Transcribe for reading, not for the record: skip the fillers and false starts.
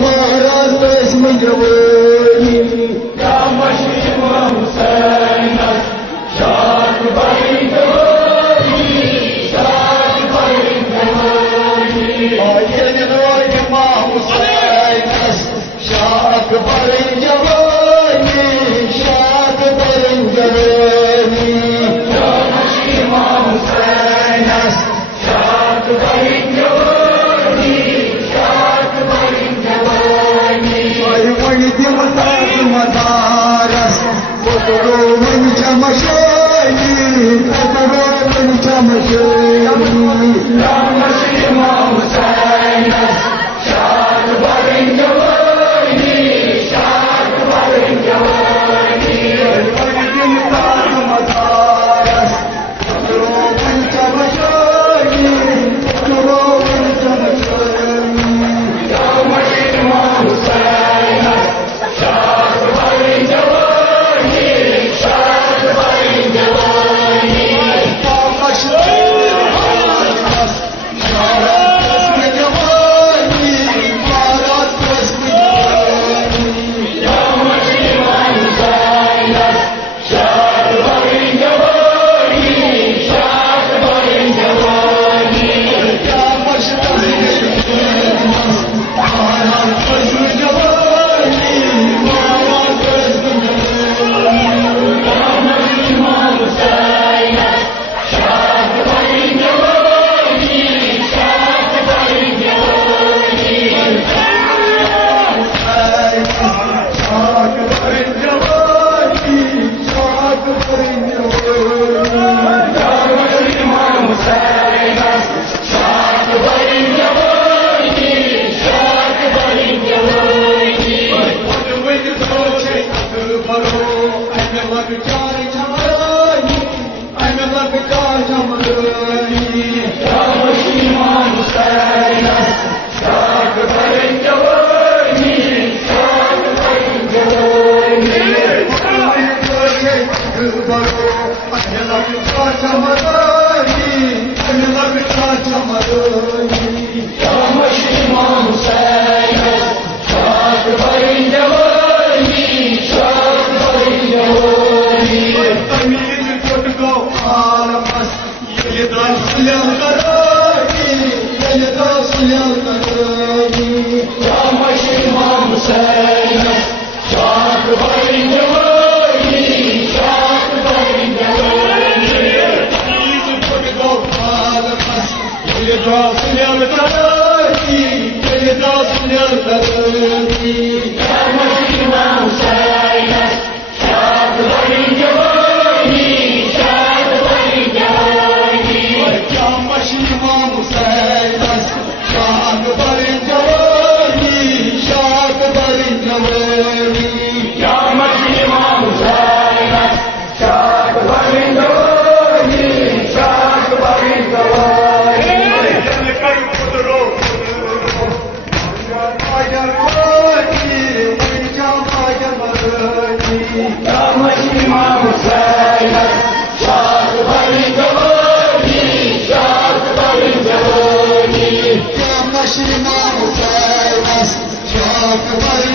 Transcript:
महाराज में जवानी या मशीम हुसैन शाद बड़ी जवानी शाद बड़ी जवानी आये नवाज मां हुसैन शाद बड़ी जवानी शाद बड़ी जवानी या मशीम हुसैन शाद बड़ी जवानी शाद बड़ी जवानी वही दिमताज मदारस पुतरो मन चमशेनी पुतरो मन चमशेनी या मशीम हुसैन शाद बड़ी जवानी शाद बड़ी जवानी वही दिमताज मदारस पुतरो मन चमशेनी पुतरो मन चमशेनी या मशीम हुसैन शाद बड़ी जवानी शाद बड़ी जवानी या मशीम हुसैन शाद बड़ी जवानी भारत में जवानी या मशीम हुसैन शाद बड़ी जवानी शाद बड़ी जवानी या मशीम भारत में जवानी भारत में जवानी या मशीम हुसैन शाद बड़ी जवानी शाद बड़ी जवानी शाद बड़ी जवानी शाद बड़ी जवानी या मशीम हुसैन शाद बड़ी जवानी शाद बड़ी जवानी या मशीम हुसैन शाद बड़ी जवानी शाद बड़ी जवानी या मशीम हुसैन शाद बड़ी जवानी शाद बड़ी जवानी या मशीम हुसैन शाद बड़ी जवानी शाद बड़ी जवानी या मशीम हुसैन शाद बड़ी जवानी शाद बड़ी जवानी या मशीम हुसैन शाद बड़ी जवानी शाद बड़ी जवानी या मशीम हुसैन शाद बड़ी जवानी शाद बड़ी जवानी या मशीम हुसैन शाद बड़ी जवानी शाद बड़ी जवानी या मशीम हुसैन शाद बड़ी